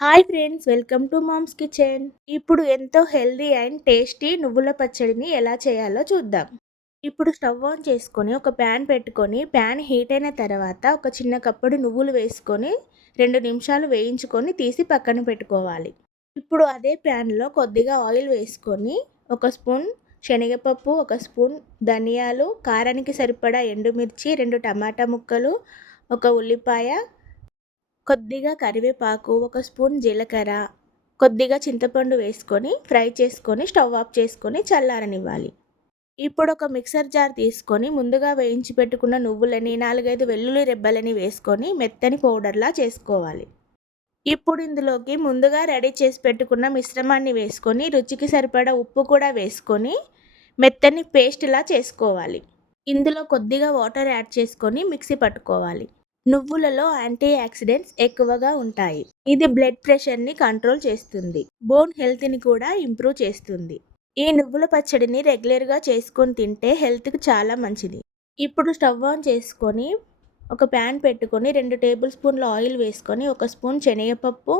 Hi friends, welcome to mom's kitchen. ఇప్పుడు ఎంతో healthy and tasty నువ్వుల పచ్చడిని ఎలా చేయాలో చూద్దాం. ఇప్పుడు స్టవ్ ఆన్ చేసుకొని ఒక ప్యాన్ పెట్టుకొని ప్యాన్ హీట్ అయిన తర్వాత ఒక చిన్న కప్పుడు నువ్వులు వేసుకొని 2 నిమిషాలు వేయించుకొని తీసి పక్కన పెట్టుకోవాలి. ఇప్పుడు అదే ప్యాన్లో కొద్దిగా ఆయిల్ వేసుకొని ఒక స్పూన్ శనగపప్పు, ఒక స్పూన్ ధనియాలు, కారానికి సరిపడా ఎండుమిర్చి, 2 టమాటా ముక్కలు, ఒక ఉల్లిపాయ, కొద్దిగా కరివేపాకు, ఒక స్పూన్ జీలకర్ర, కొద్దిగా చింతపండు వేసుకొని ఫ్రై చేసుకొని స్టవ్ ఆఫ్ చేసుకొని చల్లారనివ్వాలి. ఇప్పుడు ఒక మిక్సర్ జార్ తీసుకొని ముందుగా వేయించి పెట్టుకున్న నువ్వులని 4, 5 వెల్లుల్లి రెబ్బలని వేసుకొని మెత్తని పౌడర్లా చేసుకోవాలి. ఇప్పుడు ఇందులోకి ముందుగా రెడీ చేసి పెట్టుకున్న మిశ్రమాన్ని వేసుకొని రుచికి సరిపడా ఉప్పు కూడా వేసుకొని మెత్తని పేస్ట్లా చేసుకోవాలి. ఇందులో కొద్దిగా వాటర్ యాడ్ చేసుకొని మిక్సీ పట్టుకోవాలి. నువ్వులలో యాంటీ ఆక్సిడెంట్స్ ఎక్కువగా ఉంటాయి. ఇది బ్లడ్ ప్రెషర్ని కంట్రోల్ చేస్తుంది. బోన్ హెల్త్ని కూడా ఇంప్రూవ్ చేస్తుంది. ఈ నువ్వుల పచ్చడిని రెగ్యులర్గా చేసుకొని తింటే హెల్త్కి చాలా మంచిది. ఇప్పుడు స్టవ్ ఆన్ చేసుకొని ఒక ప్యాన్ పెట్టుకొని 2 టేబుల్ స్పూన్ల ఆయిల్ వేసుకొని ఒక స్పూన్ శనగపప్పు,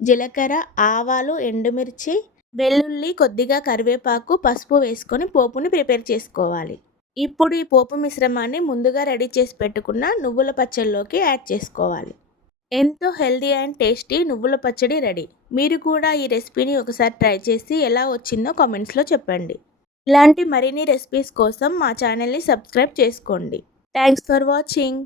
జీలకర్ర, ఆవాలు, ఎండుమిర్చి, వెల్లుల్లి, కొద్దిగా కరివేపాకు, పసుపు వేసుకొని పోపుని ప్రిపేర్ చేసుకోవాలి. ఇప్పుడు ఈ పోపు మిశ్రమాన్ని ముందుగా రెడీ చేసి పెట్టుకున్న నువ్వుల పచ్చడిలోకి యాడ్ చేసుకోవాలి. ఎంతో హెల్దీ అండ్ టేస్టీ నువ్వుల పచ్చడి రెడీ. మీరు కూడా ఈ రెసిపీని ఒకసారి ట్రై చేసి ఎలా వచ్చిందో కామెంట్స్లో చెప్పండి. ఇలాంటి మరిన్ని రెసిపీస్ కోసం మా ఛానల్ని సబ్స్క్రైబ్ చేసుకోండి. Thanks for watching.